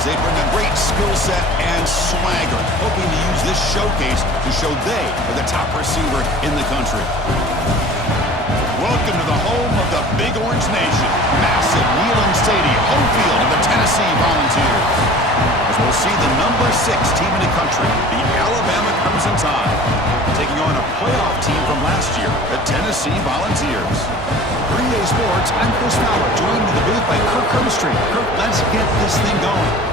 Volunteers, they bring a great skill set and swagger, hoping to use this showcase to show they are the top receiver in the country. Welcome to the home of the Big Orange Nation. Massive Neyland Stadium, home field of the Tennessee Volunteers. As we'll see the number 6 team in the country, the Alabama Crimson Tide, taking on a playoff team from last year, the Tennessee Volunteers. Green Day Sports, I'm Chris Fowler, joined in the booth by Kirk Herbstreit. Kirk, let's get this thing going.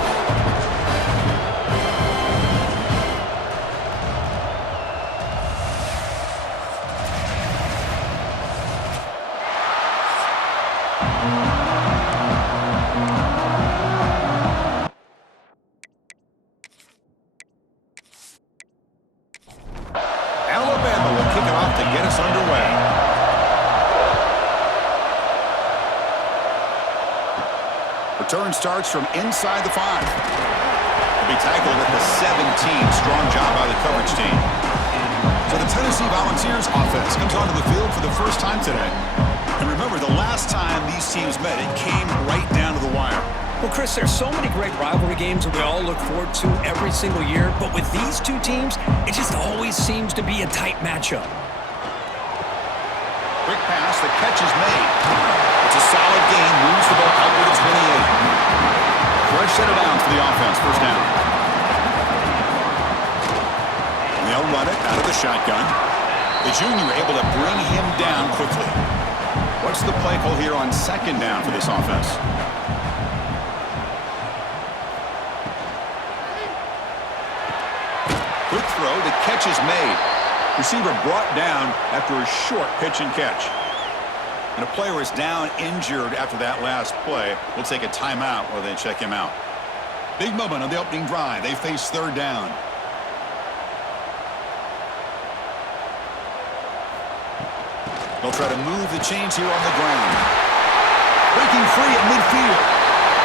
Alabama will kick it off to get us underway. Return starts from inside the 5. Will be tackled at the 17. Strong job by the coverage team. So the Tennessee Volunteers offense comes onto the field for the first time today. And remember, the last time these teams met, it came right down to the wire. Well, Chris, there's so many great rivalry games that we all look forward to every single year, but with these two teams, it just always seems to be a tight matchup. Quick pass, the catch is made. It's a solid gain, moves the ball upward to 28. Fresh set of downs for the offense, first down. They'll run it out of the shotgun. The junior able to bring him down quickly. What's the play call here on second down for this offense? Quick throw, the catch is made. Receiver brought down after a short pitch and catch. And a player is down injured after that last play. We'll take a timeout while they check him out. Big moment on the opening drive. They face third down. They'll try to move the chains here on the ground. Breaking free at midfield.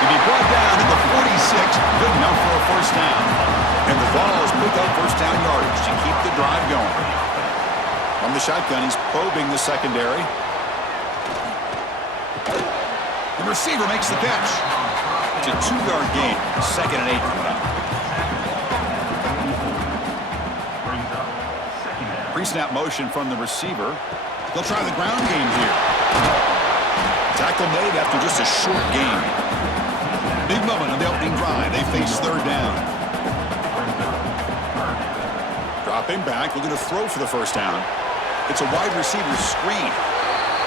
He'll be brought down at the 46. Good enough for a first down. And the Vols pick up first down yardage to keep the drive going. From the shotgun, he's probing the secondary. The receiver makes the catch. It's a 2-yard gain. 2nd and 8 coming up. Pre-snap motion from the receiver. They'll try the ground game here. Tackle made after just a short gain. Big moment on the opening drive. They face third down. Dropping back, looking to throw for the first down. It's a wide receiver screen.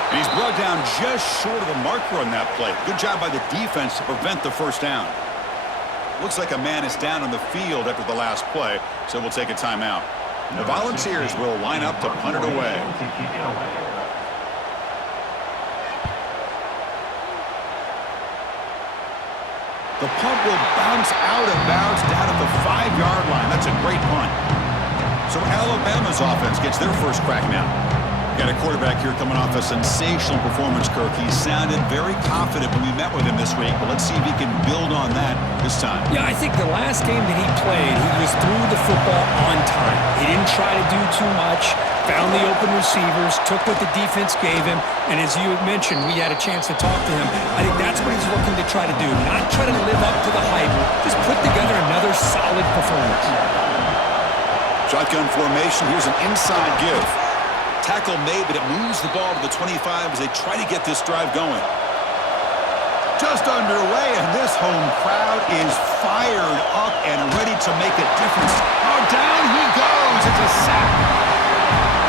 And he's brought down just short of the marker on that play. Good job by the defense to prevent the first down. Looks like a man is down on the field after the last play, so we'll take a timeout. The Volunteers will line up to punt it away. The punt will bounce out of bounds down at the 5-yard line. That's a great punt. So Alabama's offense gets their first crack now. Got a quarterback here coming off a sensational performance, Kirk. He sounded very confident when we met with him this week, but let's see if he can build on that this time. Yeah, I think the last game that he played, he was threw the football on time. He didn't try to do too much, found the open receivers, took what the defense gave him, and as you mentioned, we had a chance to talk to him. I think that's what he's looking to try to do, not try to live up to the hype, just put together another solid performance. Shotgun formation, here's an inside give. Tackle made, but it moves the ball to the 25 as they try to get this drive going. Just underway, and this home crowd is fired up and ready to make a difference. Oh, down he goes. It's a sack.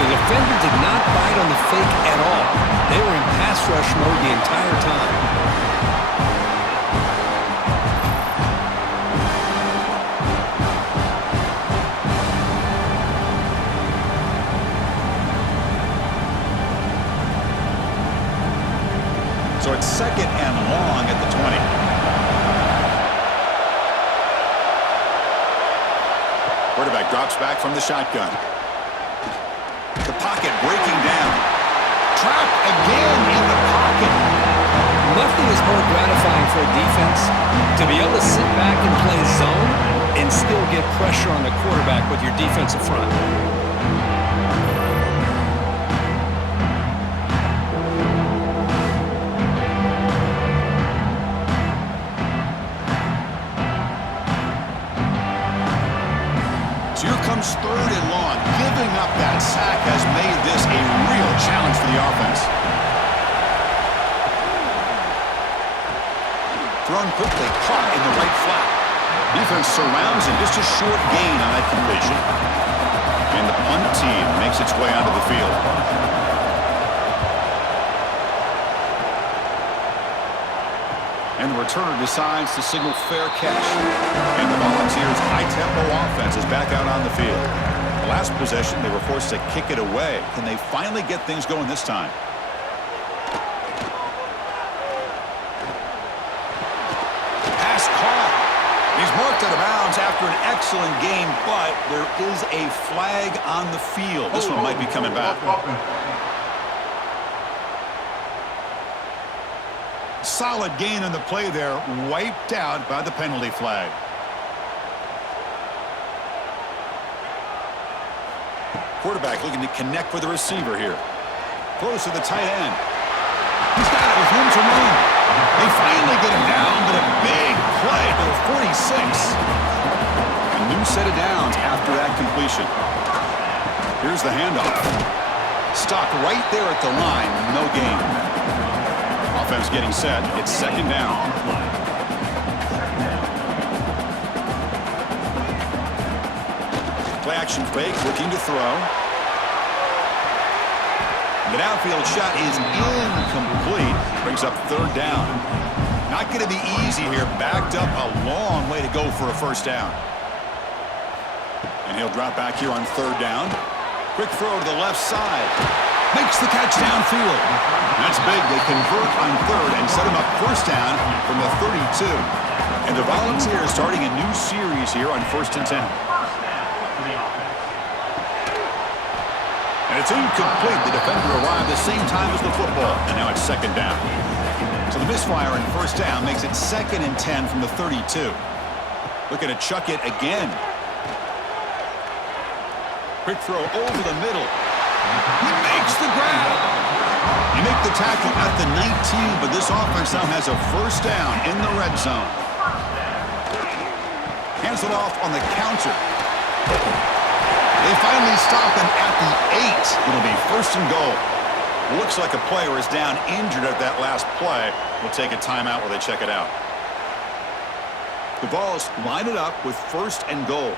The defender did not bite on the fake at all. They were in pass rush mode the entire time. So it's 2nd and long at the 20. Quarterback drops back from the shotgun. The pocket breaking down. Trapped again in the pocket. Nothing is more gratifying for a defense to be able to sit back and play zone and still get pressure on the quarterback with your defensive front. comes 3rd and long. Giving up that sack has made this a real challenge for the offense. Thrown quickly, caught in the right flat. Defense surrounds him, just a short gain on that completion. And the punt team makes its way onto the field. And the returner decides to signal fair catch. And the Volunteers' high-tempo offense is back out on the field. The last possession, they were forced to kick it away. Can they finally get things going this time? Pass caught. He's marked out of bounds after an excellent game, but there is a flag on the field. This one might be coming back. Solid gain on the play there, wiped out by the penalty flag. Quarterback looking to connect with the receiver here. Close to the tight end. He's got it with room to run. They finally get him down, but a big play to the 46. A new set of downs after that completion. Here's the handoff. Stopped right there at the line, no gain. Offense getting set. It's 2nd down. Play action fake, looking to throw. The downfield shot is incomplete. Brings up 3rd down. Not going to be easy here. Backed up a long way to go for a 1st down. And he'll drop back here on 3rd down. Quick throw to the left side. Makes the catch downfield. That's big. They convert on 3rd and set him up 1st down from the 32. And the Volunteers starting a new series here on 1st and 10. And it's incomplete. The defender arrived the same time as the football. And now it's 2nd down. So the misfire on 1st down makes it 2nd and 10 from the 32. Looking to chuck it again. Quick throw over the middle. He makes the grab. He make the tackle at the 19, but this offense now has a 1st down in the red zone. Hands it off on the counter. They finally stop him at the 8. It'll be 1st and goal. Looks like a player is down injured at that last play. We'll take a timeout while they check it out. The Vols line it up with 1st and goal.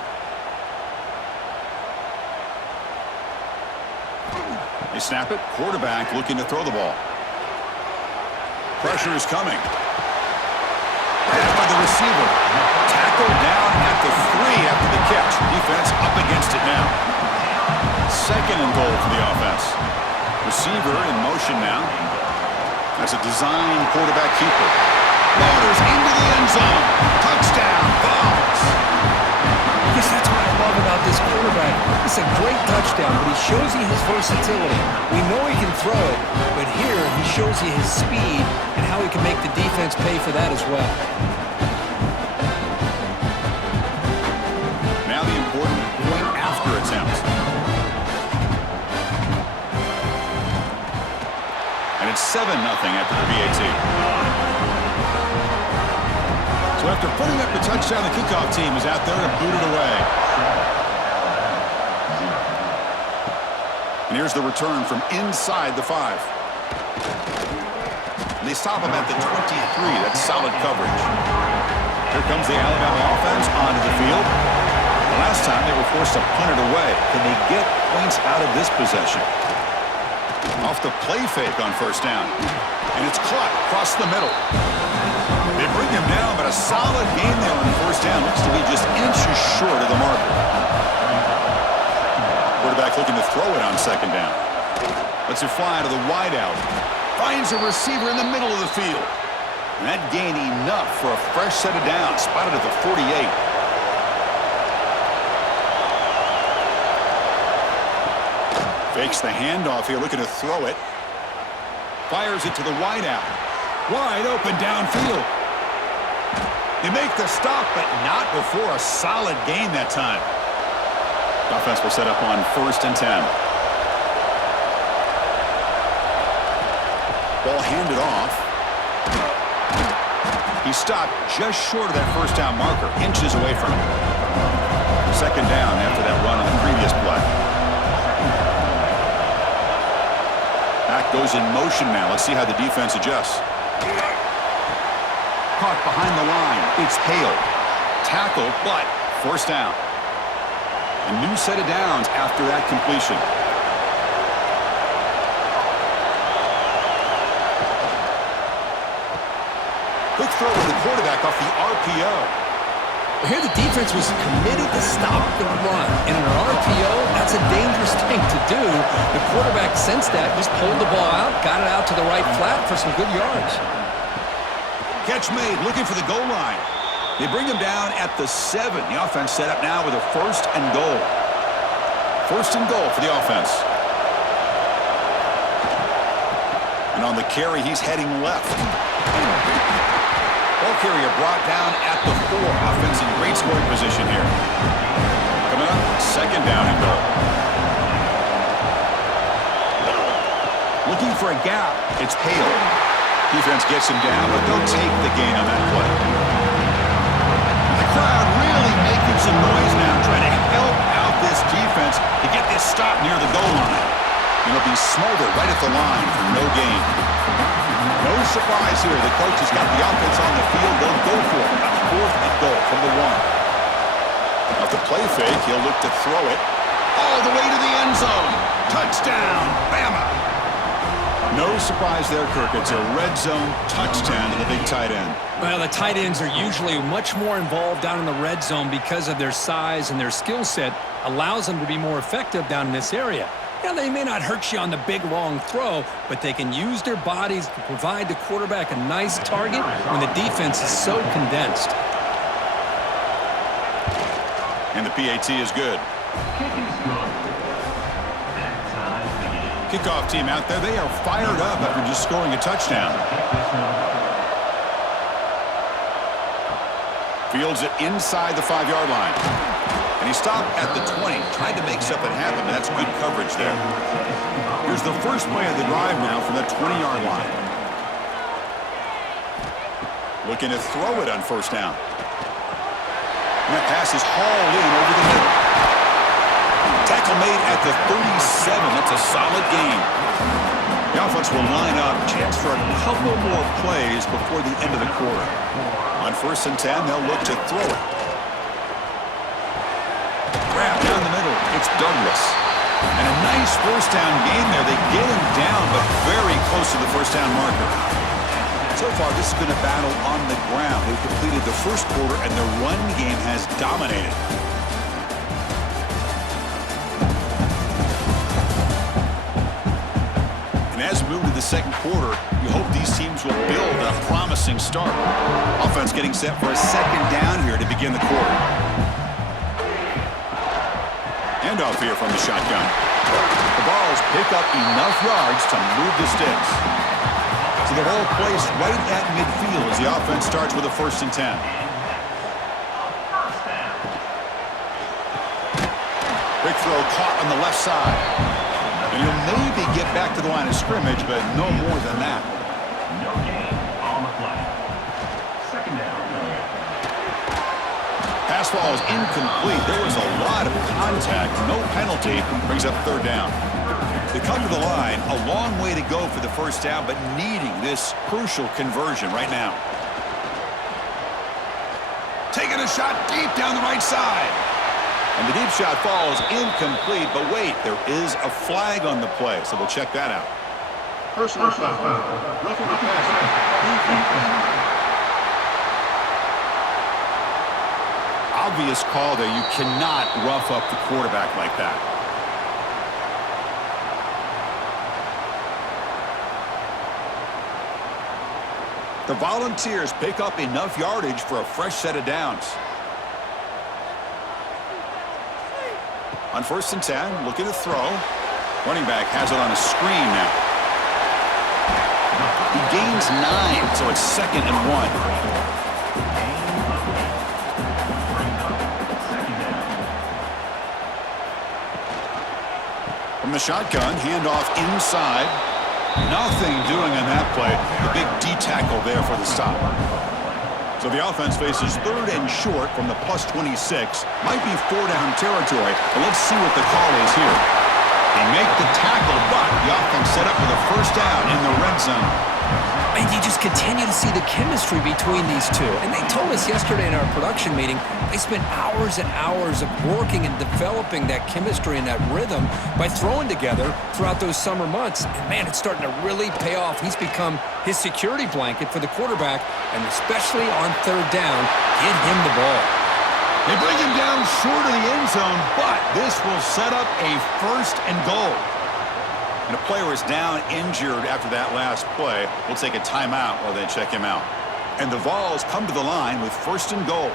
They snap it. Quarterback looking to throw the ball. Pressure is coming. Right by the receiver. Tackled down at the 3 after the catch. Defense up against it now. 2nd and goal for the offense. Receiver in motion now. That's a design quarterback keeper. Loaders into the end zone. Touchdown, Vols. Yes, that's what I love about this quarterback. It's a great touchdown, but he shows you his versatility. We know he can throw it, but here he shows you his speed and how he can make the defense pay for that as well. Now the important point after attempt. And it's 7-0 after the PAT. So after putting up the touchdown, the kickoff team is out there to boot it away. And here's the return from inside the 5. They stop him at the 23. That's solid coverage. Here comes the Alabama offense onto the field. The last time they were forced to punt it away. Can they get points out of this possession? Off the play fake on 1st down. And it's caught across the middle. They bring him down, but a solid game there on 1st down. Looks to be just inches short of the marker. Quarterback looking to throw it on 2nd down. Lets it fly to the wideout. Finds a receiver in the middle of the field. And that gained enough for a fresh set of downs. Spotted at the 48. Fakes the handoff here, looking to throw it. Fires it to the wideout. Wide open downfield. They make the stop, but not before a solid gain that time. Offense will set up on 1st and 10. Ball handed off. He stopped just short of that 1st down marker, inches away from it. second down after that run on the previous play. Back goes in motion now. Let's see how the defense adjusts. Caught behind the line. It's Hale. Tackle, but first down. A new set of downs after that completion. Quick throw with the quarterback off the RPO. Here the defense was committed to stop the run. And in an RPO, that's a dangerous thing to do. The quarterback sensed that, just pulled the ball out, got it out to the right flat for some good yards. Catch made, looking for the goal line. They bring him down at the 7. The offense set up now with a first and goal. First and goal for the offense. And on the carry, he's heading left. Ball carrier brought down at the 4. Offense in great scoring position here. Coming up, second down and goal. Looking for a gap. It's Hale. Defense gets him down, but they'll take the gain on that play. The crowd really making some noise now, trying to help out this defense to get this stop near the goal line. It'll be smothered right at the line for no gain. No surprise here. The coach has got the offense on the field. They'll go for it. A fourth and goal from the 1. Off the play fake, he'll look to throw it all the way to the end zone. Touchdown, Bama. No surprise there, Kirk. It's a red zone touchdown to the big tight end. Well, the tight ends are usually much more involved down in the red zone because of their size and their skill set allows them to be more effective down in this area. Now, they may not hurt you on the big, long throw, but they can use their bodies to provide the quarterback a nice target when the defense is so condensed. And the PAT is good. Kickoff team out there, they are fired up after just scoring a touchdown. Fields it inside the 5-yard line. And he stopped at the 20, tried to make something happen, but that's good coverage there. Here's the first play of the drive now from the 20-yard line. Looking to throw it on first down. And that pass is hauled in over the middle. Tackle made at the 37. That's a solid gain. The offense will line up. Chance for a couple more plays before the end of the quarter. On first and 10, they'll look to throw it. Grab down the middle. It's Douglas. And a nice first down gain there. They get him down, but very close to the first down marker. So far, this has been a battle on the ground. They've completed the first quarter, and the run game has dominated. And as we move to the second quarter, you hope these teams will build a promising start. Offense getting set for a second down here to begin the quarter. Handoff here from the shotgun. The Vols pick up enough yards to move the sticks. So the ball placed right at midfield as the offense starts with a first and 10. Big throw caught on the left side. And you'll maybe get back to the line of scrimmage, but no more than that. No gain on the play. Second down. Pass ball is incomplete. There was a lot of contact. No penalty. Brings up third down. They come to the line, a long way to go for the first down, but needing this crucial conversion right now. Taking a shot deep down the right side. And the deep shot falls incomplete, but wait, there is a flag on the play, so we'll check that out. Personal foul. Roughing the passer. Obvious call there. You cannot rough up the quarterback like that. The Volunteers pick up enough yardage for a fresh set of downs. On first and 10, looking to throw. Running back has it on a screen now. He gains 9, so it's second and 1. From the shotgun, handoff inside. Nothing doing on that play. The big D tackle there for the stop. So the offense faces 3rd and short from the plus 26. Might be 4-down territory, but let's see what the call is here. They make the tackle, but the offense set up with a 1st down in the red zone. And you just continue to see the chemistry between these two. And they told us yesterday in our production meeting, they spent hours and hours of working and developing that chemistry and that rhythm by throwing together throughout those summer months. And, man, it's starting to really pay off. He's become his security blanket for the quarterback, and especially on 3rd down, get him the ball. They bring him down short of the end zone, but this will set up a 1st and goal. And a player is down injured after that last play. We'll take a timeout while they check him out. And the Vols come to the line with 1st and goal.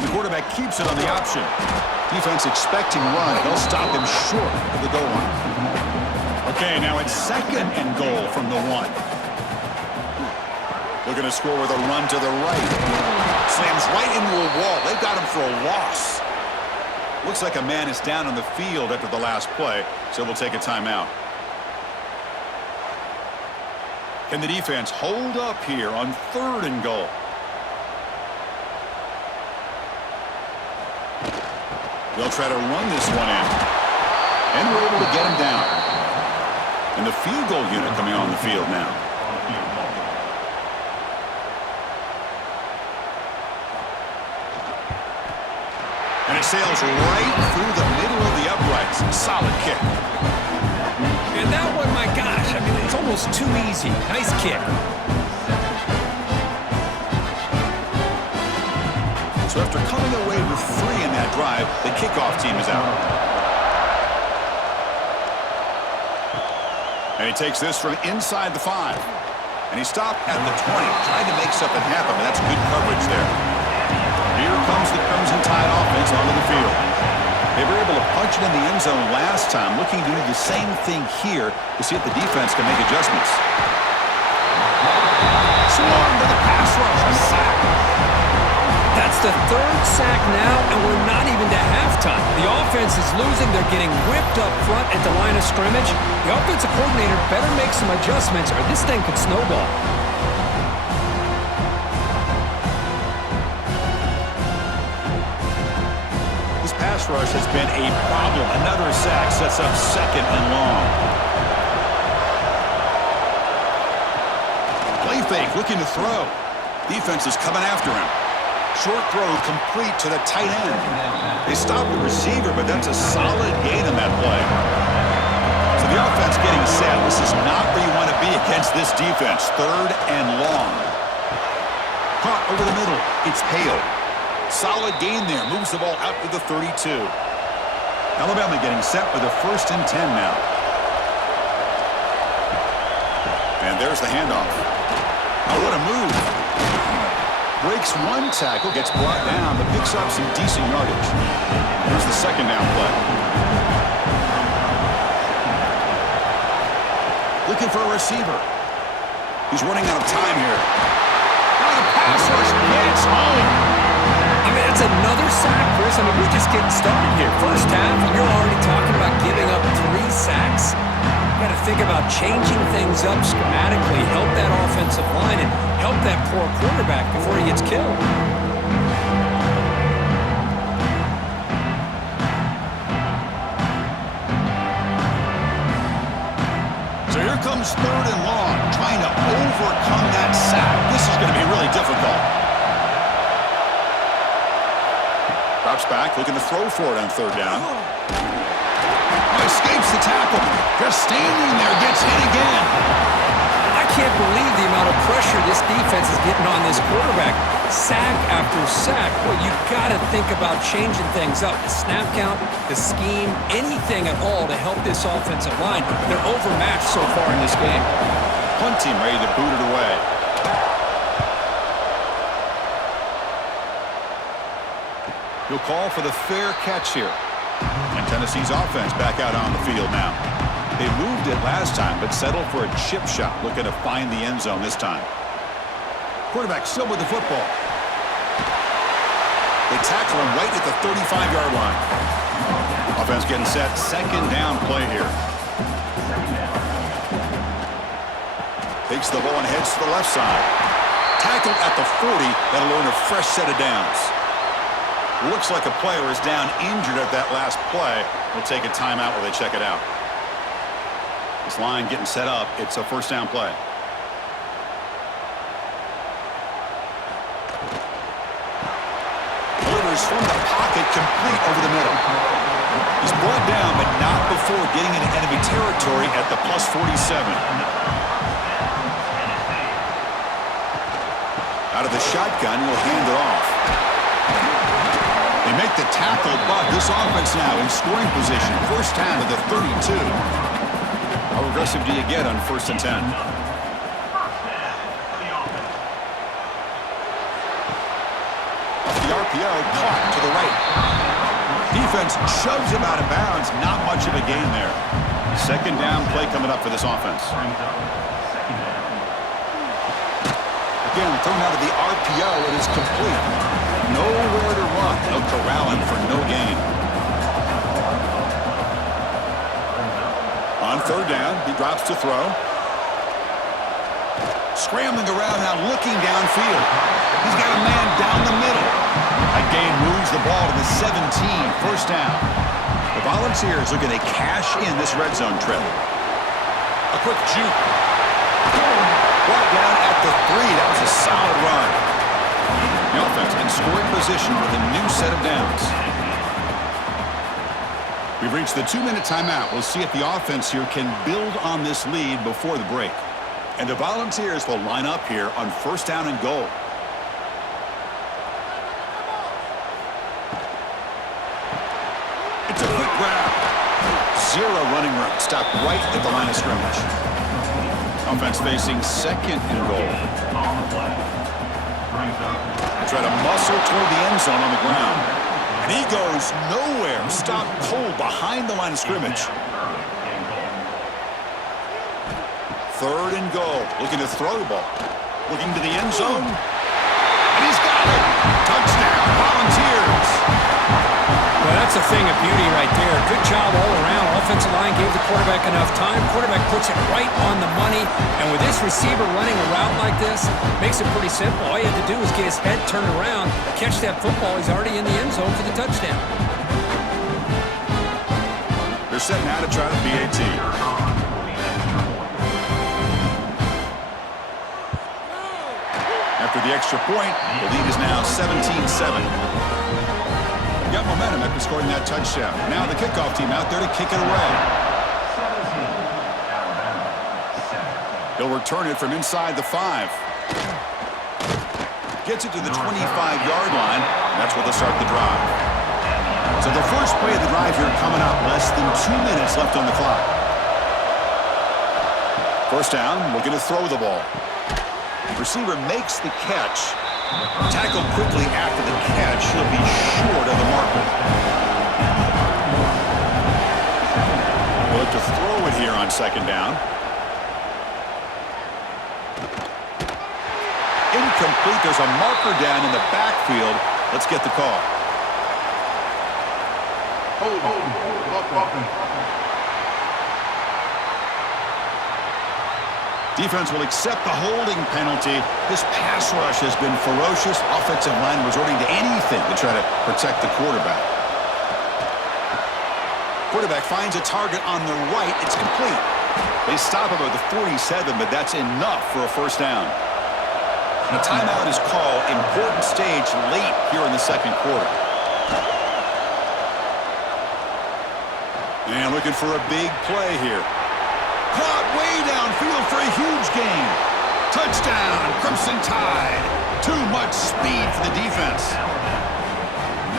The quarterback keeps it on the option. Defense expecting run. They'll stop him short of the goal line. Okay, now it's 2nd and goal from the 1. Looking to score with a run to the right. Slams right into a wall. They've got him for a loss. Looks like a man is down on the field after the last play, so we'll take a timeout. Can the defense hold up here on 3rd and goal? They'll try to run this one in. And we're able to get him down. And the field goal unit coming on the field now. And it sails right through the middle of the uprights. Solid kick. And that one, my gosh, I mean, it's almost too easy. Nice kick. So after coming away with 3 in that drive, the kickoff team is out. And he takes this from inside the 5. And he stopped at the 20, trying to make something happen, but that's good coverage there. Here comes the Crimson Tide offense onto the field. They were able to punch it in the end zone last time, looking to do the same thing here to see if the defense can make adjustments. Swarm to the pass rush, a sack. That's the 3rd sack now, and we're not even to halftime. The offense is losing. They're getting whipped up front at the line of scrimmage. The offensive coordinator better make some adjustments or this thing could snowball. Pass rush has been a problem. Another sack sets up 2nd and long. Play fake, looking to throw. Defense is coming after him. Short throw complete to the tight end. They stop the receiver, but that's a solid gain on that play. So the offense getting set. This is not where you want to be against this defense. 3rd and long. Caught over the middle. It's Hale. Solid gain there. Moves the ball out to the 32. Alabama getting set with a 1st and 10 now. And there's the handoff. Oh, what a move. Breaks one tackle, gets brought down, but picks up some decent yardage. Here's the 2nd down play. Looking for a receiver. He's running out of time here. Now the pass rush gets home. I mean, it's another sack, Chris. I mean, we're just getting started here. First half, and you're already talking about giving up 3 sacks. You got to think about changing things up schematically, help that offensive line, and help that poor quarterback before he gets killed. So here comes 3rd and long, trying to overcome that sack. This is going to be really difficult. Drops back, looking to throw for it on 3rd down. Escapes the tackle. Just standing there, gets hit again. I can't believe the amount of pressure this defense is getting on this quarterback. Sack after sack. Well, you got to think about changing things up. The snap count, the scheme, anything at all to help this offensive line. They're overmatched so far in this game. Punt team ready to boot it away. He'll call for the fair catch here. And Tennessee's offense back out on the field now. They moved it last time, but settled for a chip shot, looking to find the end zone this time. Quarterback still with the football. They tackle him right at the 35-yard line. Offense getting set. 2nd down play here. Takes the ball and heads to the left side. Tackled at the 40. That'll earn a fresh set of downs. Looks like a player is down injured at that last play. We'll take a timeout while they check it out. This line getting set up. It's a first down play. Delivers from the pocket, complete over the middle. He's brought down, but not before getting into enemy territory at the plus 47. Out of the shotgun, he'll hand it off. They make the tackle, but this offense now in scoring position. First down to the 32. How aggressive do you get on 1st and 10? Off the RPO, caught to the right. Defense shoves him out of bounds. Not much of a gain there. Second down play coming up for this offense. Again, thrown out of the RPO, it is complete. Nowhere to run. They'll corral him for no gain. On 3rd down, he drops to throw. Scrambling around now, looking downfield. He's got a man down the middle. That gain moves the ball to the 17, first down. The Volunteers are going to cash in this red zone trip. A quick juke. Brought down at the 3. That was a solid run. The offense in scoring position with a new set of downs. We've reached the 2-minute timeout. We'll see if the offense here can build on this lead before the break. And the Volunteers will line up here on 1st down and goal. It's a quick grab. Zero running room. Stopped right at the line of scrimmage. Offense facing 2nd and goal. Try to muscle toward the end zone on the ground. And he goes nowhere. Stopped cold behind the line of scrimmage. 3rd and goal. Looking to throw the ball. Looking to the end zone. And he's got it. Touchdown, Volunteers. Well, that's a thing of beauty right there. Good job all around. Offensive line gave the quarterback enough time. Quarterback puts it right on the money. And with this receiver running a route like this, makes it pretty simple. All you had to do was get his head turned around, catch that football. He's already in the end zone for the touchdown. They're set now to try the PAT. After the extra point, the lead is now 17-7. Got momentum after scoring that touchdown. Now the kickoff team out there to kick it away. He'll return it from inside the 5. Gets it to the 25-yard line. That's where they'll start the drive. So the first play of the drive here coming up. Less than 2 minutes left on the clock. First down, looking to throw the ball. Receiver makes the catch. Tackled quickly after the catch. He'll be short of the marker. We'll look to throw it here on 2nd down. Incomplete. There's a marker down in the backfield. Let's get the call. Defense will accept the holding penalty. This pass rush has been ferocious. Offensive line resorting to anything to try to protect the quarterback. Quarterback finds a target on the right. It's complete. They stop him at the 47, but that's enough for a first down. And a timeout is called. Important stage late here in the 2nd quarter. And looking for a big play here. Caught way downfield for a huge gain. Touchdown, Crimson Tide. Too much speed for the defense.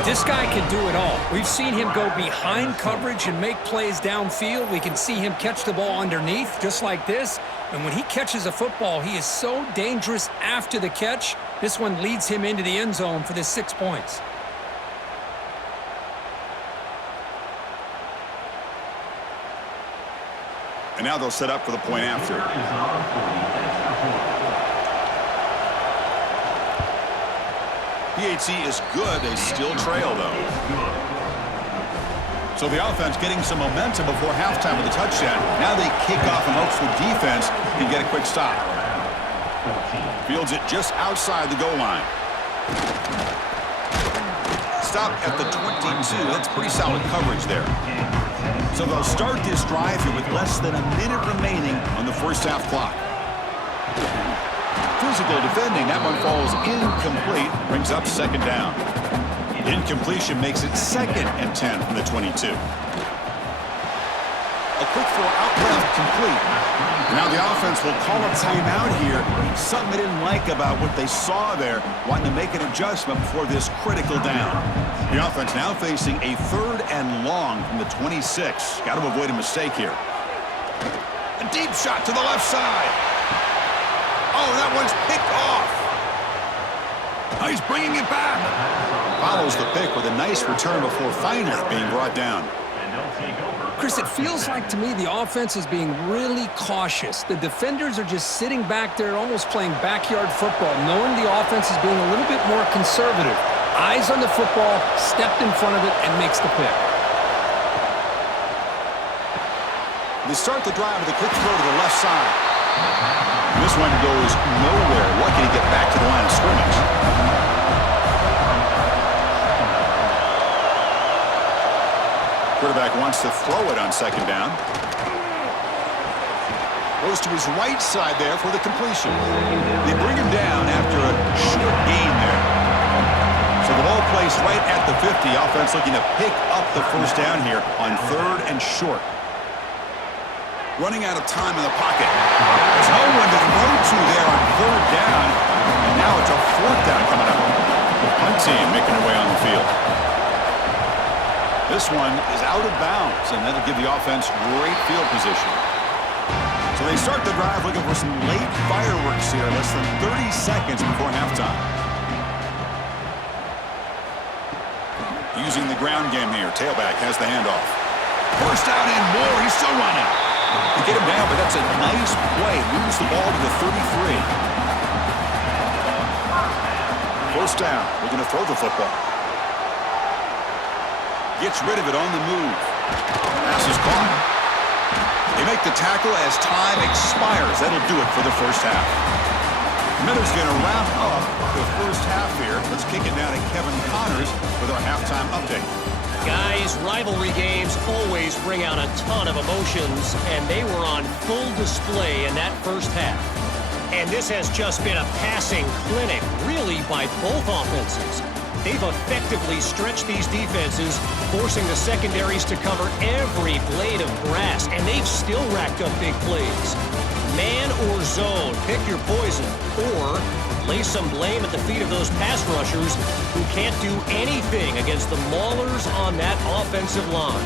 This guy can do it all. We've seen him go behind coverage and make plays downfield. We can see him catch the ball underneath, just like this. And when he catches a football, he is so dangerous after the catch. This one leads him into the end zone for the 6 points. And now they'll set up for the point after. PAT is good. They still trail, though. So the offense getting some momentum before halftime with a touchdown. Now they kick off in hopes the defense can get a quick stop. Fields it just outside the goal line. Stop at the 22. That's pretty solid coverage there. So they'll start this drive here with less than a minute remaining on the first half clock. Physical defending. That one falls incomplete. Brings up second down. Incompletion makes it 2nd and 10 from the 22. A quick throw out left, complete. Now the offense will call a timeout here. Something they didn't like about what they saw there, wanting to make an adjustment before this critical down. The offense now facing a 3rd and long from the 26. Got to avoid a mistake here. A deep shot to the left side. Oh, that one's picked off. Oh, he's bringing it back. Follows the pick with a nice return before finally being brought down. Chris, it feels like to me the offense is being really cautious. The defenders are just sitting back there almost playing backyard football, knowing the offense is being a little bit more conservative. Eyes on the football, stepped in front of it, and makes the pick. They start the drive with a quick throw to the left side. This one goes nowhere. Lucky to get back to the line of scrimmage. Quarterback wants to throw it on second down. Goes to his right side there for the completion. They bring him down after a short gain there. So the ball placed right at the 50. Offense looking to pick up the first down here on 3rd and short. Running out of time in the pocket. There's no one to throw to there on 3rd down. And now it's a 4th down coming up. The punt team making their way on the field. This one is out of bounds, and that'll give the offense great field position. So they start the drive looking for some late fireworks here, less than 30 seconds before halftime. Using the ground game here, tailback has the handoff. First down and more, he's still running. They get him down, but that's a nice play. Moves the ball to the 33. First down, we're going to throw the football. Gets rid of it on the move. Pass is caught. They make the tackle as time expires. That'll do it for the first half. Miller's going to wrap up the first half here. Let's kick it down to Kevin Connors with our halftime update. Guys, rivalry games always bring out a ton of emotions, and they were on full display in that first half. And this has just been a passing clinic, really, by both offenses. They've effectively stretched these defenses, forcing the secondaries to cover every blade of grass, and they've still racked up big plays. Man or zone, pick your poison, or lay some blame at the feet of those pass rushers who can't do anything against the maulers on that offensive line.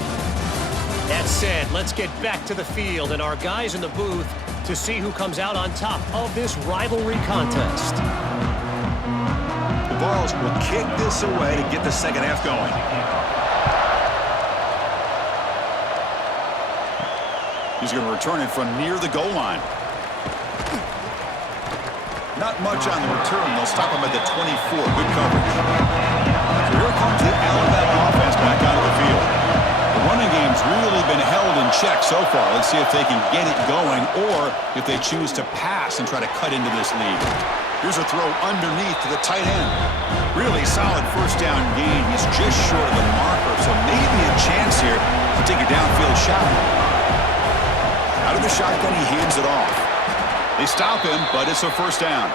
That said, let's get back to the field and our guys in the booth to see who comes out on top of this rivalry contest. The Vols will kick this away to get the second half going. He's going to return it from near the goal line. Not much on the return. They'll stop him at the 24. Good coverage. So here comes the Alabama offense back out of the field. The running game's really been held in check so far. Let's see if they can get it going or if they choose to pass and try to cut into this lead. Here's a throw underneath to the tight end. Really solid first down gain. He's just short of the marker, so maybe a chance here to take a downfield shot. Out of the shotgun, he hands it off. They stop him, but it's a first down.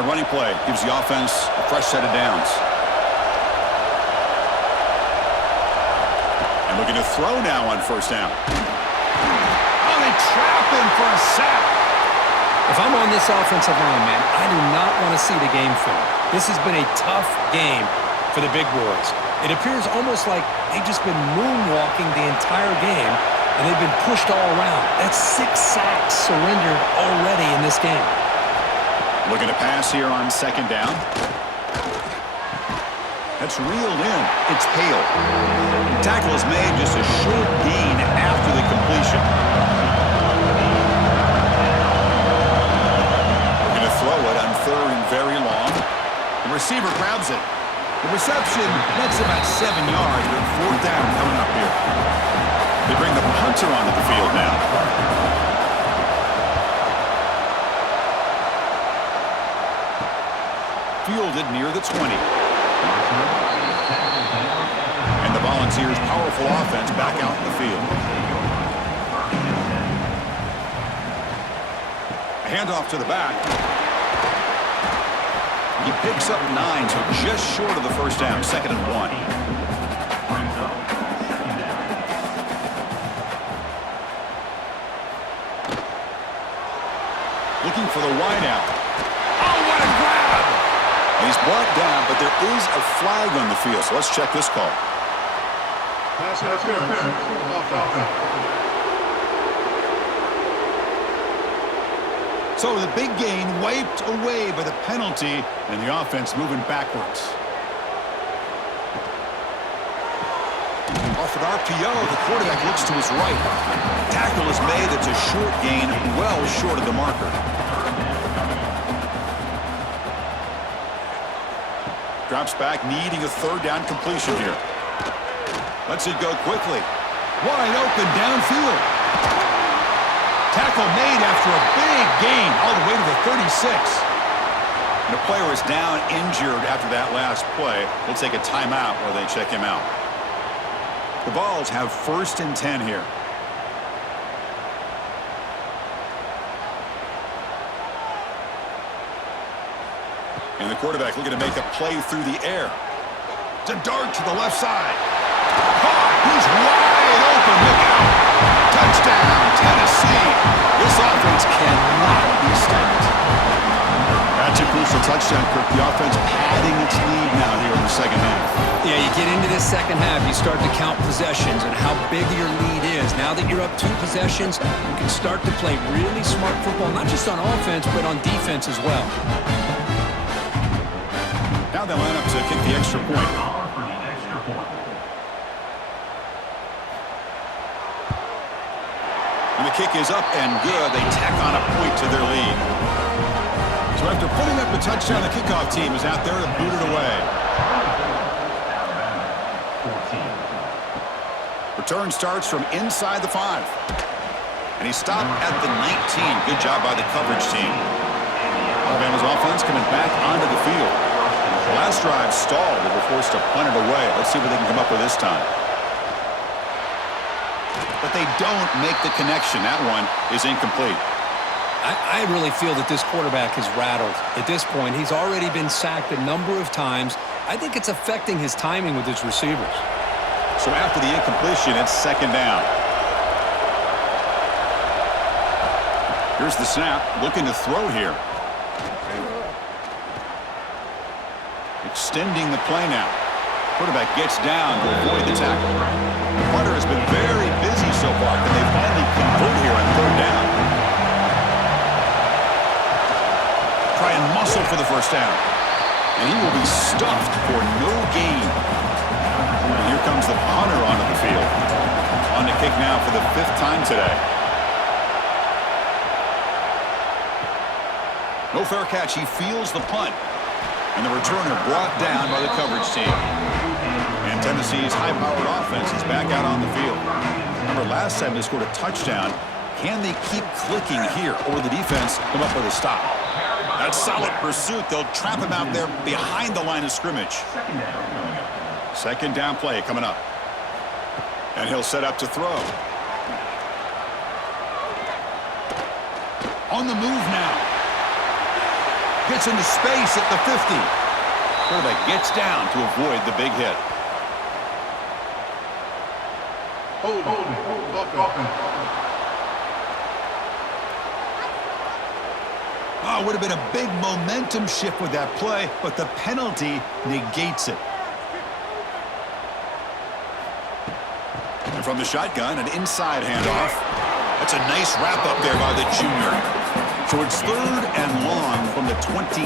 A running play gives the offense a fresh set of downs. And looking to throw now on first down. Oh, they trap him for a sack. If I'm on this offensive line, man, I do not want to see the game film. This has been a tough game for the big boys. It appears almost like they've just been moonwalking the entire game, and they've been pushed all around. That's 6 sacks surrendered already in this game. Looking to pass here on second down. That's reeled in. It's Hale. The tackle is made, just a short gain after the completion. Throw it on third and very long. The receiver grabs it. The reception nets about 7 yards, but fourth down coming up here. They bring the punter onto the field now. Fielded near the 20. And the Volunteers' powerful offense back out in the field. A handoff to the back. He picks up 9, so just short of the first down, 2nd and 1. Looking for the wideout. Oh, what a grab! He's brought down, but there is a flag on the field, so let's check this call. Pass interference. Offense. So the big gain wiped away by the penalty, and the offense moving backwards. Off an RPO, the quarterback looks to his right. Tackle is made. It's a short gain, well short of the marker. Drops back, needing a third down completion here. Lets it go quickly. Wide open downfield. Tackle made after a big gain all the way to the 36. And the player is down injured after that last play. We'll take a timeout while they check him out. The Vols have 1st and 10 here. And the quarterback looking to make a play through the air. It's a dart to the left side. He's wide open. Look out. Touchdown, Tennessee. This offense cannot be stopped. That's a crucial touchdown, Kirk. The offense padding its lead now here in the second half. Yeah, you get into this second half, you start to count possessions and how big your lead is. Now that you're up 2 possessions, you can start to play really smart football, not just on offense, but on defense as well. Now they line up to kick the extra point. And the kick is up and good. They tack on a point to their lead. So after putting up a touchdown, the kickoff team is out there to boot it away. Return starts from inside the 5. And he stopped at the 19. Good job by the coverage team. Alabama's offense coming back onto the field. The last drive stalled. They were forced to punt it away. Let's see what they can come up with this time. But they don't make the connection. That one is incomplete. I really feel that this quarterback is rattled. At this point, he's already been sacked a number of times. I think it's affecting his timing with his receivers. So after the incompletion, it's 2nd down. Here's the snap, looking to throw here. Extending the play now. Quarterback gets down to avoid the tackle. The punter has been very busy so far. Can they finally convert here on 3rd down? Try and muscle for the first down. And he will be stuffed for no gain. And here comes the punter onto the field. On the kick now for the 5th time today. No fair catch. He fields the punt. And the returner brought down by the coverage team. And Tennessee's high-powered offense is back out on the field. Remember, last time they scored a touchdown. Can they keep clicking here, or will the defense come up with a stop? That solid pursuit. They'll trap him out there behind the line of scrimmage. 2nd down play coming up. And he'll set up to throw. On the move now. Gets into space at the 50. Quarterback gets down to avoid the big hit. Oh, would have been a big momentum shift with that play, but the penalty negates it. And from the shotgun, an inside handoff. That's a nice wrap up there by the junior. So it's 3rd and long from the 29.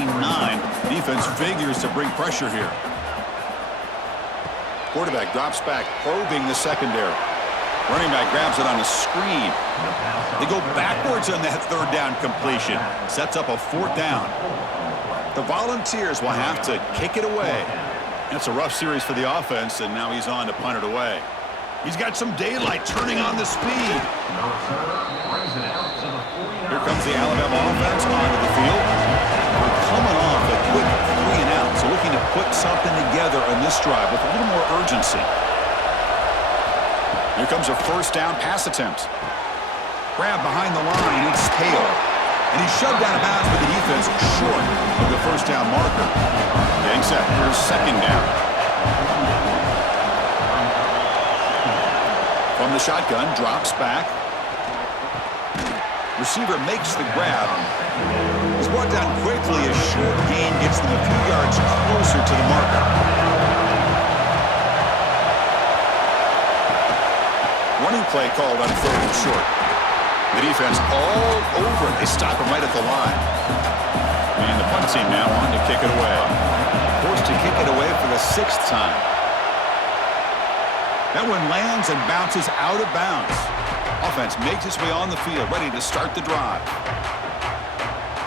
Defense figures to bring pressure here. Quarterback drops back, probing the secondary. Running back grabs it on a screen. They go backwards on that 3rd down completion. Sets up a 4th down. The Volunteers will have to kick it away. That's a rough series for the offense, and now he's on to punt it away. He's got some daylight turning on the speed. Here comes the Alabama offense onto the field. We're coming off a quick 3-and-out, so looking to put something together on this drive with a little more urgency. Here comes a first down pass attempt. Grab behind the line, it's Taylor. And he's shoved out of bounds with the defense short of the first down marker. Getting set, here's second down. From the shotgun, drops back. Receiver makes the grab. He's brought down quickly. A short gain gets them a few yards closer to the marker. Running play called on 3rd and short. The defense all over it. They stop him right at the line. And the punt team now on to kick it away. Forced to kick it away for the 6th time. That one lands and bounces out of bounds. Offense makes its way on the field, ready to start the drive.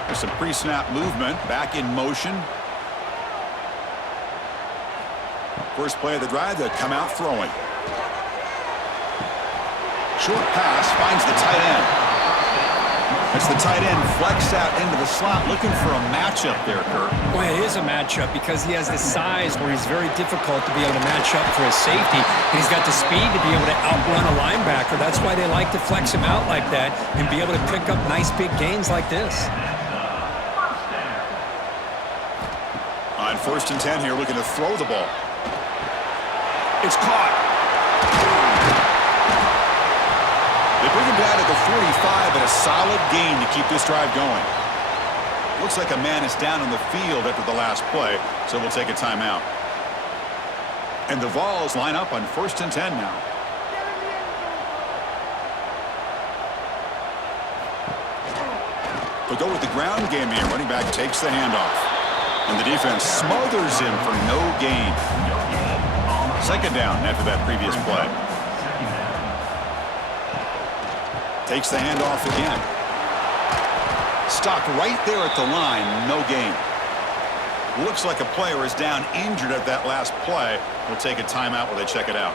There's some pre-snap movement, back in motion. First play of the drive, they'll come out throwing. Short pass finds the tight end. As the tight end flexed out into the slot, looking for a matchup there, Kurt. Well, it is a matchup because he has the size where he's very difficult to be able to match up for his safety. And he's got the speed to be able to outrun a linebacker. That's why they like to flex him out like that and be able to pick up nice big gains like this. On 1st and 10 here, looking to throw the ball. It's caught. They bring him down at the 45 and a solid gain to keep this drive going. Looks like a man is down on the field after the last play, so we'll take a timeout. And the Vols line up on 1st and 10 now. They'll go with the ground game here. Running back takes the handoff. And the defense smothers him for no gain. 2nd down after that previous play. Takes the handoff again. Stopped right there at the line, no gain. Looks like a player is down injured at that last play. We'll take a timeout while they check it out.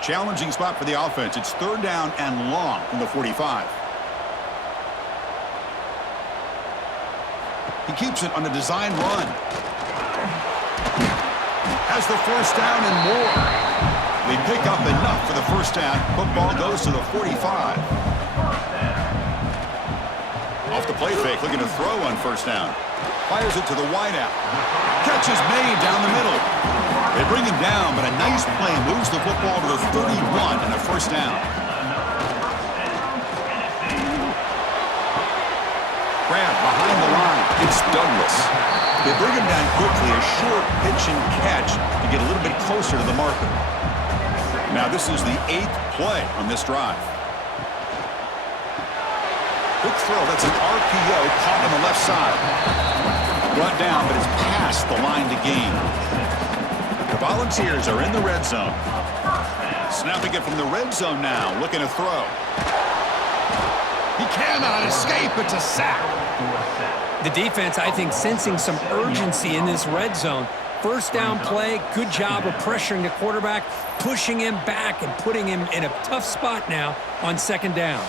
Challenging spot for the offense. It's 3rd down and long from the 45. He keeps it on a design run. Has the first down and more. They pick up enough for the first down. Football goes to the 45. Off the play fake, looking to throw on 1st down. Fires it to the wideout. Catch is made down the middle. They bring him down, but a nice play moves the football to the 31 and a 1st down. Grab behind the line. It's Douglas. They bring him down quickly, a short pitch and catch to get a little bit closer to the marker. Now this is the 8th play on this drive. Quick throw, that's an RPO caught on the left side. Brought down, but it's past the line to gain. The Volunteers are in the red zone. Snapping it from the red zone now, looking to throw. He cannot escape, it's a sack. The defense, I think, sensing some urgency in this red zone. First down play, good job of pressuring the quarterback, pushing him back and putting him in a tough spot now on 2nd down.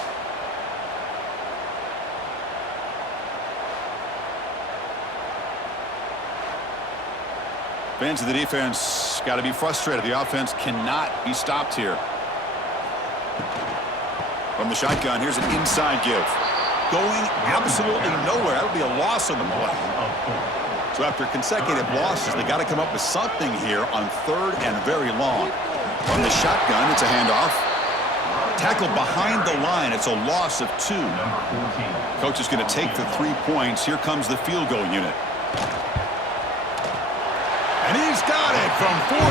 Fans of the defense got to be frustrated. The offense cannot be stopped here. From the shotgun, here's an inside give. Going absolutely nowhere. That would be a loss on the play. So after consecutive losses, they got to come up with something here on 3rd and very long. From the shotgun, it's a handoff. Tackled behind the line. It's a loss of 2. Coach is going to take the 3 points. Here comes the field goal unit. And he's got it from 47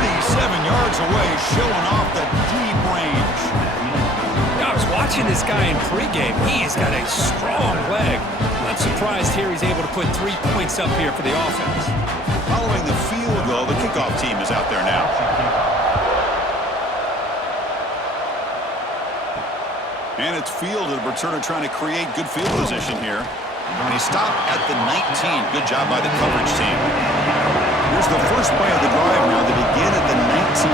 yards away, showing off the deep range. I was watching this guy in pregame. He has got a strong leg. Not surprised here he's able to put 3 points up here for the offense. Following the field goal, the kickoff team is out there now. And it's fielded. Returner trying to create good field position here. And he stopped at the 19. Good job by the coverage team. Here's the first play of the drive now to begin at the 19.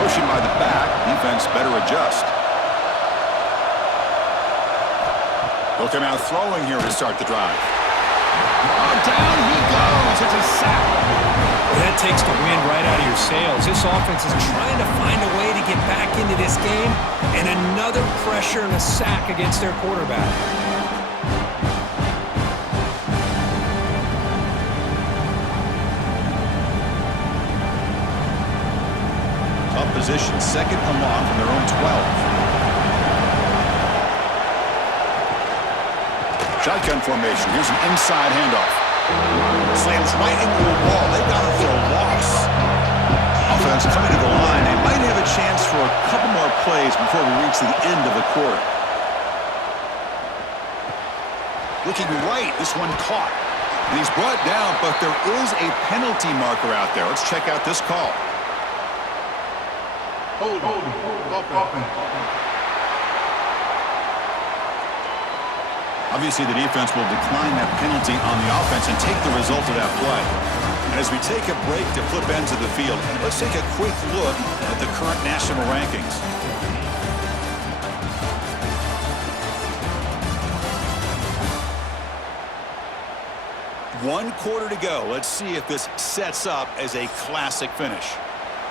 Motion by the back. Defense better adjust. He'll come out throwing here to start the drive. Oh, down he goes. It's a sack. Well, that takes the wind right out of your sails. This offense is trying to find a way to get back into this game, and another pressure and a sack against their quarterback. Tough position, second and long from their own 12. Shotgun formation. Here's an inside handoff. Slams right into the wall. They got it for a loss. Offense coming to the line. They might have a chance for a couple more plays before we reach the end of the quarter. Looking right. This one caught. And he's brought down, but there is a penalty marker out there. Let's check out this call. Hold. Offense. Obviously, the defense will decline that penalty on the offense and take the result of that play. And as we take a break to flip ends of the field, let's take a quick look at the current national rankings. One quarter to go. Let's see if this sets up as a classic finish.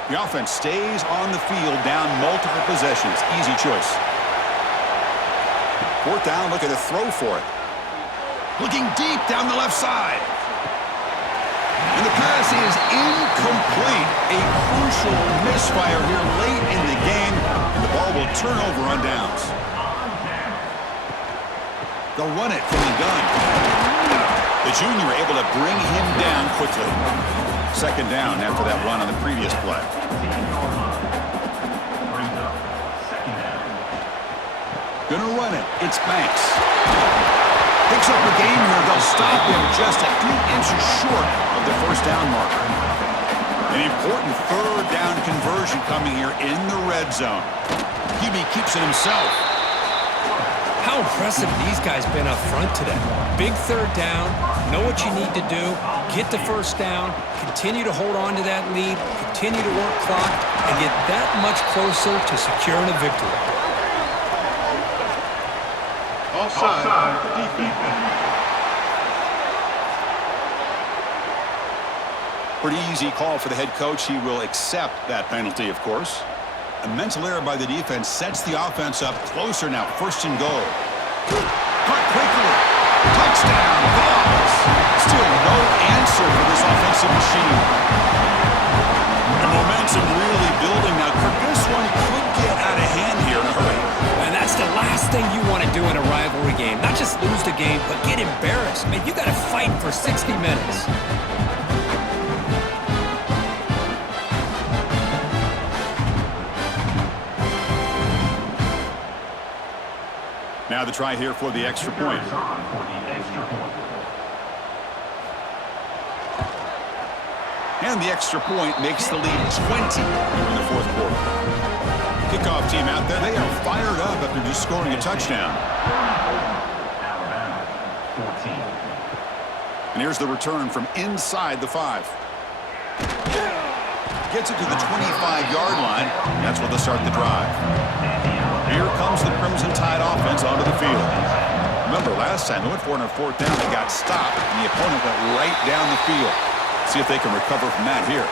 The offense stays on the field down multiple possessions. Easy choice. Fourth down, look at the throw for it. Looking deep down the left side. And the pass is incomplete. A crucial misfire here late in the game. And the ball will turn over on downs. They'll run it from the gun. The junior able to bring him down quickly. Second down after that run on the previous play. Gonna run it. It's Banks. Picks up a gain here. They'll stop him just a few inches short of the first down marker. An important third down conversion coming here in the red zone. QB keeps it himself. How impressive these guys been up front today. Big third down. Know what you need to do. Get the first down. Continue to hold on to that lead. Continue to work clock and get that much closer to securing a victory. Offside. Defense. Pretty easy call for the head coach. He will accept that penalty, of course. A mental error by the defense sets the offense up closer now. First and goal. Caught quickly. Touchdown. Vols. Still no answer for this offensive machine. The momentum really building now. Kirk, this one could get out of hand here in a hurry. And that's the last thing you want to do in a rivalry game. Not just lose the game, but get embarrassed. Man, you got to fight for 60 minutes. Now the try here for the extra point. And the extra point makes the lead 20 here in the fourth quarter. Kickoff team out there, they are fired up after just scoring a touchdown. And here's the return from inside the 5. Gets it to the 25-yard line. That's where they'll start the drive. Here comes the Crimson Tide offense onto the field. Remember, last time they went for it on fourth down, they got stopped, and the opponent went right down the field. See if they can recover from that here.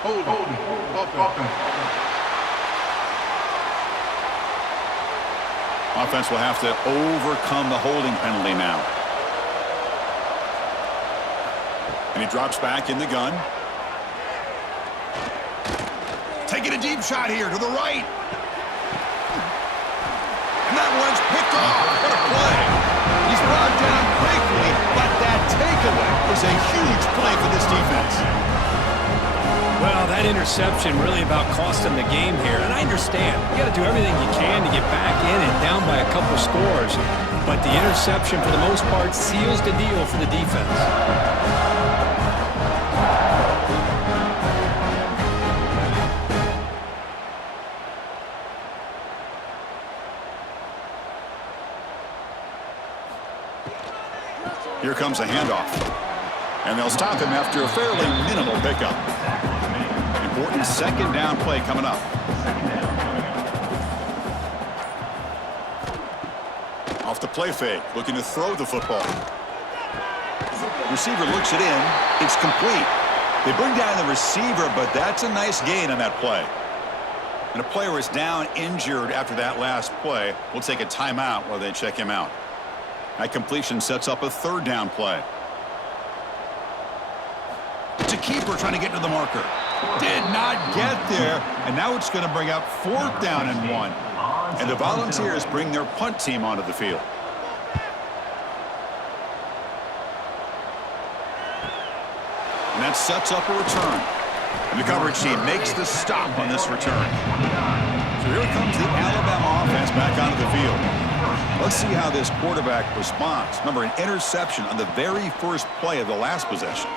Hold. Offense. Offense will have to overcome the holding penalty now. And he drops back in the gun. Taking a deep shot here to the right. And that one's picked off. What a play. He's brought down quickly, but that takeaway was a huge play for this defense. Well, that interception really about cost them the game here. And I understand. You got to do everything you can to get back in and down by a couple scores. But the interception, for the most part, seals the deal for the defense. Here comes a handoff. And they'll stop him after a fairly minimal pickup. Important second down play coming up. Off the play fake, looking to throw the football. Receiver looks it in. It's complete. They bring down the receiver, but that's a nice gain on that play. And a player is down injured after that last play. We'll take a timeout while they check him out. That completion sets up a third down play. It's a keeper trying to get to the marker. Did not get there, and now it's going to bring up fourth down and 1. And the Volunteers bring their punt team onto the field. And that sets up a return. And the coverage team makes the stop on this return. So here comes the Alabama offense back onto the field. Let's see how this quarterback responds. Remember, an interception on the very first play of the last possession.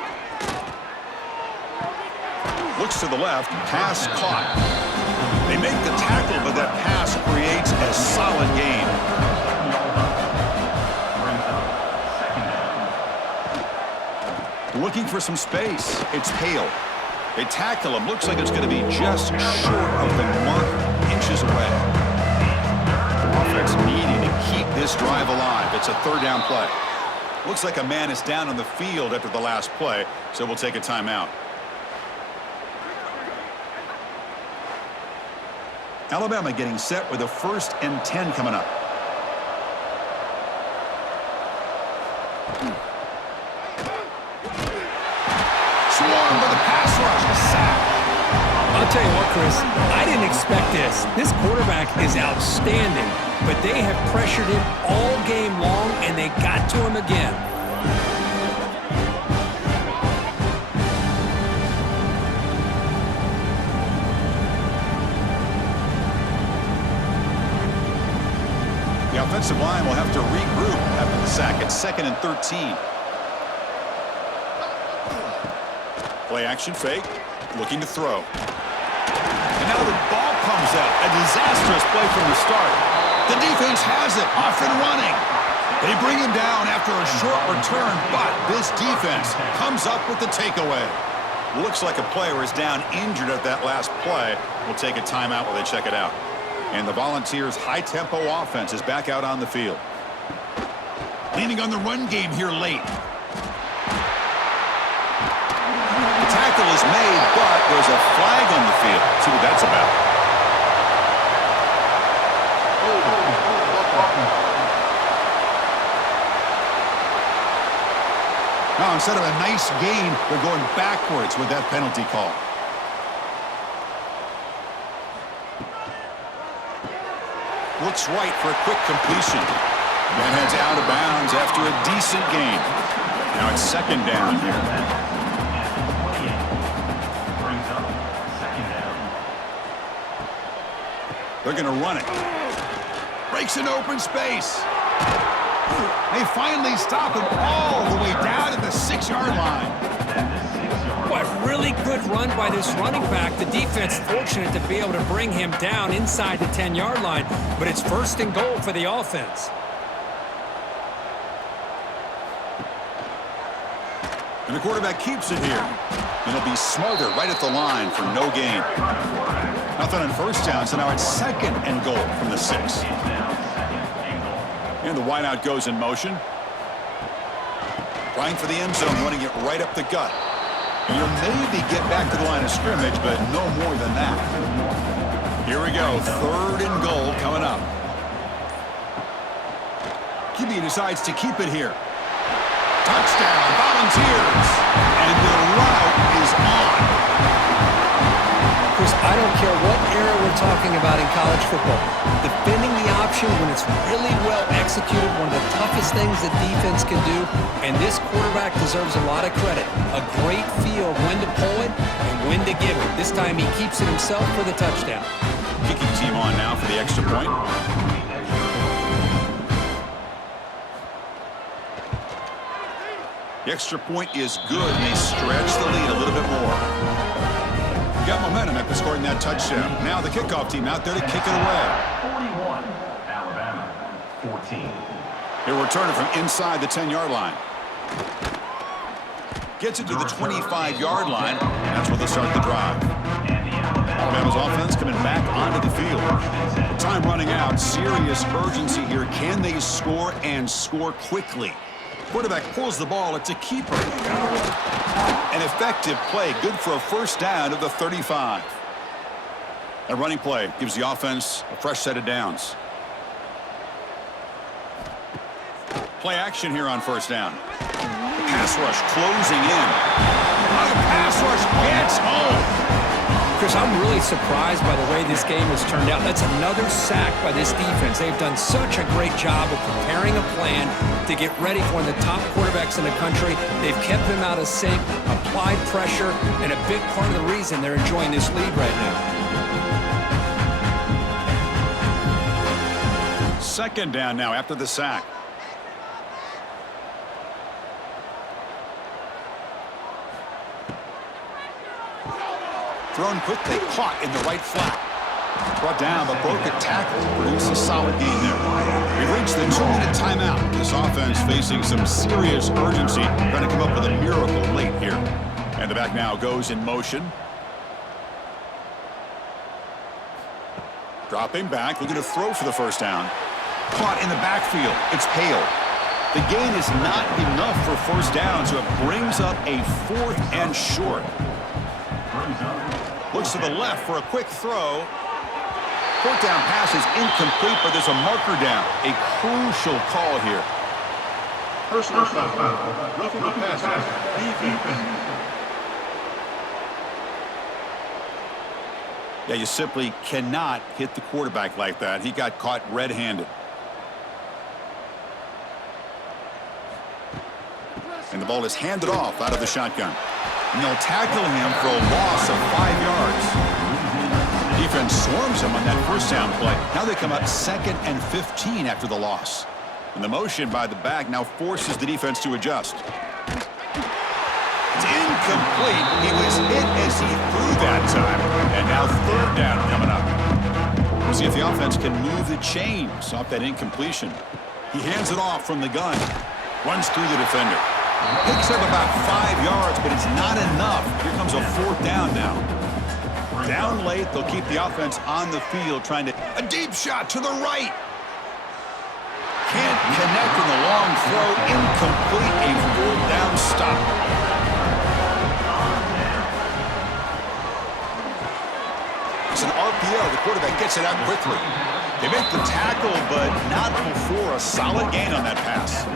Looks to the left, pass caught. They make the tackle, but that pass creates a solid gain. Looking for some space. It's Hale. They tackle him. Looks like it's going to be just short of the mark, inches away. Offense needing to keep this drive alive. It's a third down play. Looks like a man is down on the field after the last play, so we'll take a timeout. Alabama getting set with a 1st and 10 coming up. Swarmed by the pass rush, a sack. I'll tell you what, Chris, I didn't expect this. This quarterback is outstanding, but they have pressured him all game long, and they got to him again. The offensive line will have to regroup after the sack. It's 2nd and 13. Play action fake, looking to throw. And now the ball comes out. A disastrous play from the start. The defense has it, off and running. They bring him down after a short return, but this defense comes up with the takeaway. Looks like a player is down injured at that last play. We'll take a timeout while they check it out. And the Volunteers' high-tempo offense is back out on the field. Leaning on the run game here late. The tackle is made, but there's a flag on the field. See what that's about. Now, instead of a nice gain, they're going backwards with that penalty call. Looks right for a quick completion. That heads out of bounds after a decent gain. Now it's 2nd down here. They're going to run it. Breaks an open space. They finally stop him all the way down at the 6-yard line. What really good run by this running back. The defense fortunate to be able to bring him down inside the 10-yard line, but it's 1st and goal for the offense. And the quarterback keeps it here. And it'll be Smarter right at the line for no gain. Nothing on 1st down, so now it's 2nd and goal from the 6. And the wideout goes in motion. Trying for the end zone, running it right up the gut. And you'll maybe get back to the line of scrimmage, but no more than that. Here we go, 3rd and goal coming up. QB decides to keep it here. Touchdown, Volunteers! And the route is on. Chris, I don't care what era we're talking about in college football. Defending the option when it's really well executed, one of the toughest things that defense can do, and this quarterback deserves a lot of credit. A great feel of when to pull it and when to give it. This time he keeps it himself for the touchdown. Kicking team on now for the extra point. The extra point is good, and they stretch the lead a little bit more. Got momentum after scoring that touchdown. Now the kickoff team out there to kick it away. 41, Alabama, 14. He'll return it from inside the 10-yard line. Gets it to the 25-yard line. That's where they'll start the drive. Alabama's offense coming back onto the field. With time running out, serious urgency here. Can they score and score quickly? Quarterback pulls the ball. It's a keeper. An effective play. Good for a first down of the 35. A running play gives the offense a fresh set of downs. Play action here on first down. Pass rush closing in. The pass rush gets home. Chris, I'm really surprised by the way this game has turned out. That's another sack by this defense. They've done such a great job of preparing a plan to get ready for one of the top quarterbacks in the country. They've kept him out of sync, applied pressure, and a big part of the reason they're enjoying this lead right now. Second down now after the sack. Thrown quickly, caught in the right flat. Brought down, but broke a tackle. Produced a solid gain there. We've reached the 2-minute timeout. This offense facing some serious urgency, trying to come up with a miracle late here. And the back now goes in motion. Dropping back, looking to throw for the first down. Caught in the backfield. It's Hale. The gain is not enough for first down, so it brings up a 4th and short. Looks to the left for a quick throw. 4th down pass is incomplete, but there's a marker down. A crucial call here. Personal foul. Roughing the passer. Defense. Yeah, you simply cannot hit the quarterback like that. He got caught red-handed. And the ball is handed off out of the shotgun. And they'll tackle him for a loss of 5 yards. Defense swarms him on that first down play. Now they come up 2nd and 15 after the loss. And the motion by the back now forces the defense to adjust. It's incomplete. He was hit as he threw that time. And now 3rd down coming up. We'll see if the offense can move the chains off that incompletion. He hands it off from the gun. Runs through the defender. Picks up about 5 yards, but it's not enough. Here comes a 4th down now. Down late, they'll keep the offense on the field trying to... A deep shot to the right. Can't connect in the long throw. Incomplete. A 4th down stop. It's an RPO. The quarterback gets it out quickly. They make the tackle, but not before a solid gain on that pass.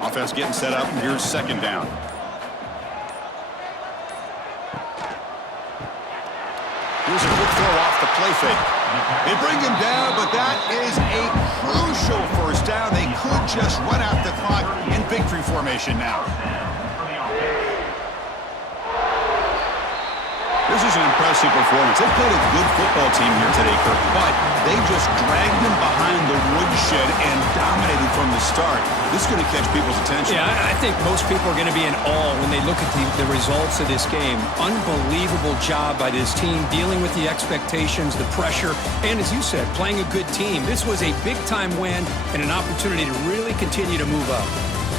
Offense getting set up. Here's 2nd down. Here's a quick throw off the play fake. They bring him down, but that is a crucial first down. They could just run out the clock in victory formation now. This is an impressive performance. They played a good football team here today, Kirk, but they just dragged them behind the woodshed and dominated from the start. This is going to catch people's attention. Yeah, I think most people are going to be in awe when they look at the results of this game. Unbelievable job by this team, dealing with the expectations, the pressure, and as you said, playing a good team. This was a big-time win and an opportunity to really continue to move up.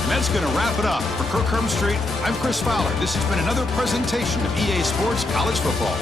And that's going to wrap it up. For Kirk Street, I'm Chris Fowler. This has been another presentation of EA Sports College Football.